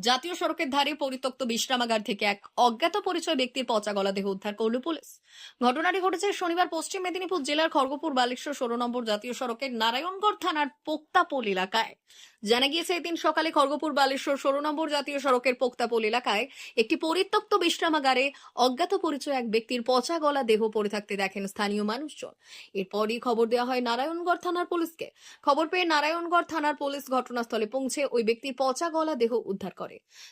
জাতীয় সড়কের ধারে পরিত্যক্ত বিশ্রামাগার থেকে এক অজ্ঞাত পরিচয় ব্যক্তির পচা গলা দেহ উদ্ধার করল পুলিশ। ঘটনাটি ঘটেছে শনিবার পশ্চিম মেদিনীপুর জেলার খড়গপুর বালেশ্বর ষোলো নম্বর জাতীয় সড়কের নারায়ণগড় থানার পোক্তাপোল এলাকায়। জানা গিয়েছে, এদিন সকালে খড়গপুর বালেশ্বর ষোলো নম্বর জাতীয় সড়কের পোক্তাপোল এলাকায় একটি পরিত্যক্ত বিশ্রামাগারে অজ্ঞাত পরিচয় এক ব্যক্তির পচা গলা দেহ পড়ে থাকতে দেখেন স্থানীয় মানুষজন। এরপরই খবর দেওয়া হয় নারায়ণগড় থানার পুলিশকে। খবর পেয়ে নারায়ণগড় থানার পুলিশ ঘটনাস্থলে পৌঁছে ওই ব্যক্তির পচা গলা দেহ উদ্ধার করে।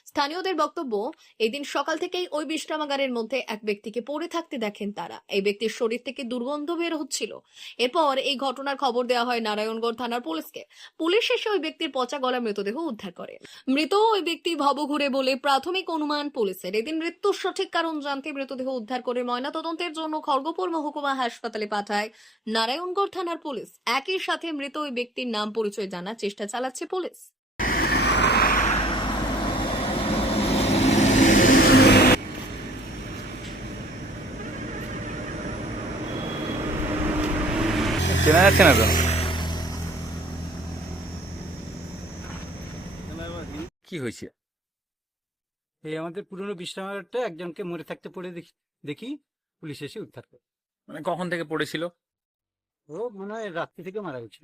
স্থানীয়দের বক্তব্য, এদিন সকাল থেকেই ওই বিশ্রামাগারের মধ্যে এক ব্যক্তিকে পড়ে থাকতে দেখেন তারা। এই ব্যক্তির শরীর থেকে দুর্গন্ধ বের হচ্ছিল। এরপর এই ঘটনার খবর দেওয়া হয় নারায়ণগড় থানার পুলিশকে। পুলিশ এসে ওই ব্যক্তির পচা গলা মৃতদেহ উদ্ধার করে। মৃত ওই ব্যক্তি ভবঘুরে বলে প্রাথমিক অনুমান পুলিশের। এদিন মৃত্যুর সঠিক কারণ জানতে মৃতদেহ উদ্ধার করে ময়নাতদন্তের জন্য খড়গপুর মহকুমা হাসপাতালে পাঠায় নারায়ণগড় থানার পুলিশ। একই সাথে মৃত ওই ব্যক্তির নাম পরিচয় জানার চেষ্টা চালাচ্ছে পুলিশ। চেনা যাচ্ছে না তো? কি হয়েছে? এই আমাদের পুরনো বিশ্রামাগারটা একজনকে মরে থাকতে পড়ে দেখি দেখি পুলিশ এসে উদ্ধার করে। মানে কখন থেকে পড়েছিল? ও মনে হয় রাত্রি থেকে মারা গেছে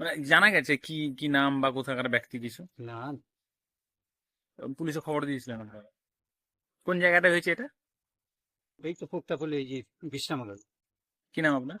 মানে জানা গেছে কি কি নাম বা কোথাকার ব্যক্তি কিছু? না। পুলিশে খবর দিয়েছিলেন আপনারা? কোন জায়গাটা হয়েছে এটা? এই তো পোক্তা বলে এই যে বিশ্রামাগার। কি নাম আপনার?